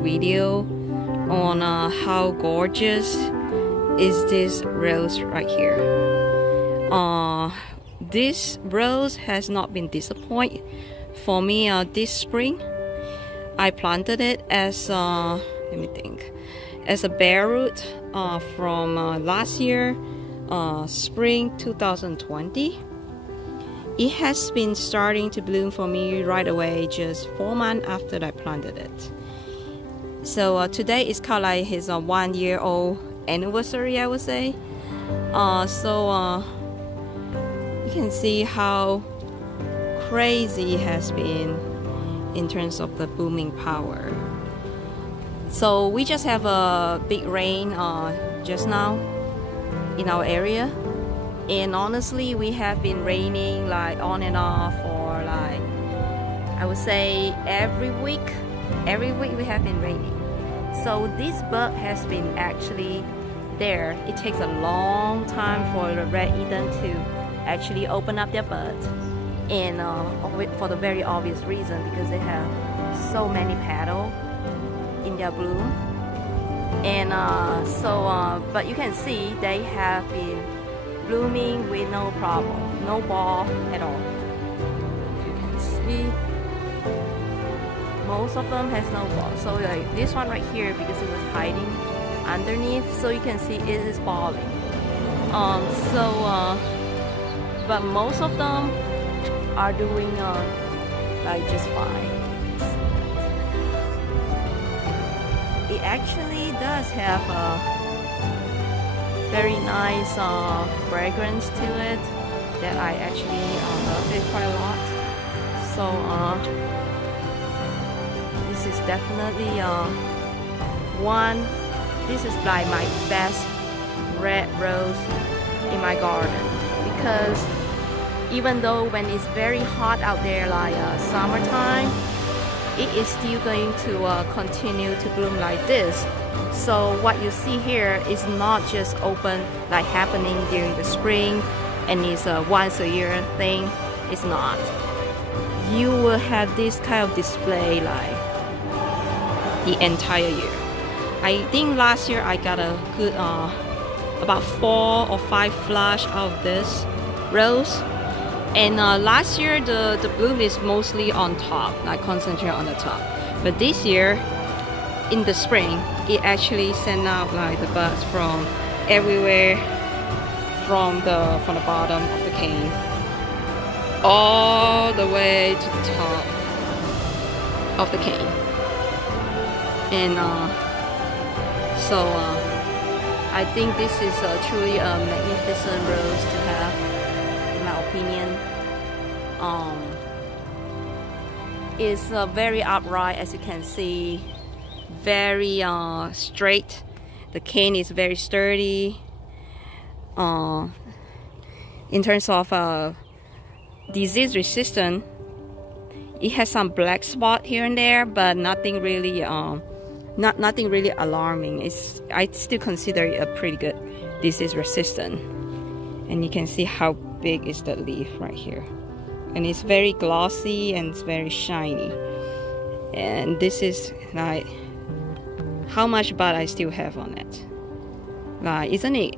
video on how gorgeous is this rose right here. This rose has not been disappointed for me this spring. I planted it as let me think, as a bare root from last year, spring 2020. It has been starting to bloom for me right away, just 4 months after I planted it. So today is kind of like his 1-year-old anniversary, I would say. You can see how crazy it has been in terms of the blooming power. So we just have a big rain just now in our area, and honestly we have been raining like on and off for like, I would say every week we have been raining. So this bug has been actually there. It takes a long time for the red Eden to actually open up their buds, and for the very obvious reason, because they have so many petals in their bloom. And but you can see they have been blooming with no problem, no ball at all. You can see most of them has no ball. So like this one right here, because it was hiding underneath, so you can see it is balling. But most of them are doing like just fine. It actually does have a very nice fragrance to it that I actually love it quite a lot. So this is definitely this is like my best red rose in my garden, because even though when it's very hot out there like summertime, it is still going to continue to bloom like this. So what you see here is not just open like happening during the spring and it's a once a year thing. It's not. You will have this kind of display like the entire year. I think last year I got a good about 4 or 5 flush out of this rose. And last year the bloom is mostly on top, like concentrated on the top. But this year, in the spring, it actually sent out like the buds from everywhere, from the bottom of the cane, all the way to the top of the cane. And I think this is truly a magnificent rose to have, in my opinion. It's very upright, as you can see, very straight. The cane is very sturdy. In terms of disease resistant, it has some black spot here and there, but nothing really nothing really alarming. I still consider it a pretty good disease resistant. And you can see how big is the leaf right here, and it's very glossy and it's very shiny. And this is like how much bud I still have on it. Like, isn't it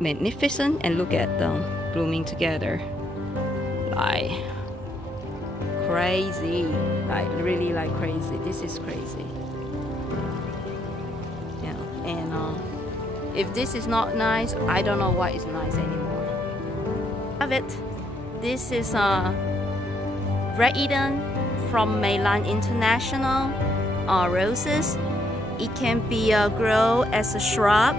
magnificent? And look at them blooming together, like crazy, like really like crazy. This is crazy. Yeah. And if this is not nice, I don't know what is nice anymore. Have it. This is Red Eden from Meilland International roses. It can be grown as a shrub.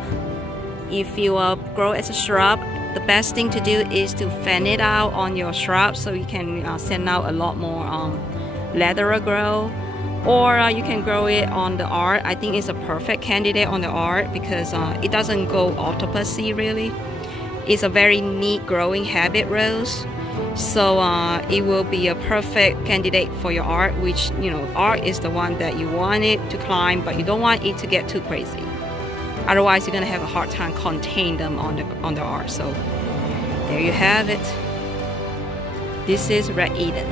If you grow as a shrub, the best thing to do is to fan it out on your shrub, so you can send out a lot more lateral growth. Or you can grow it on the art. I think it's a perfect candidate on the art because it doesn't go octopusy really. It's a very neat growing habit rose. So it will be a perfect candidate for your art, which, you know, art is the one that you want it to climb, but you don't want it to get too crazy. Otherwise, you're gonna have a hard time contain them on the art. So there you have it. This is Red Eden.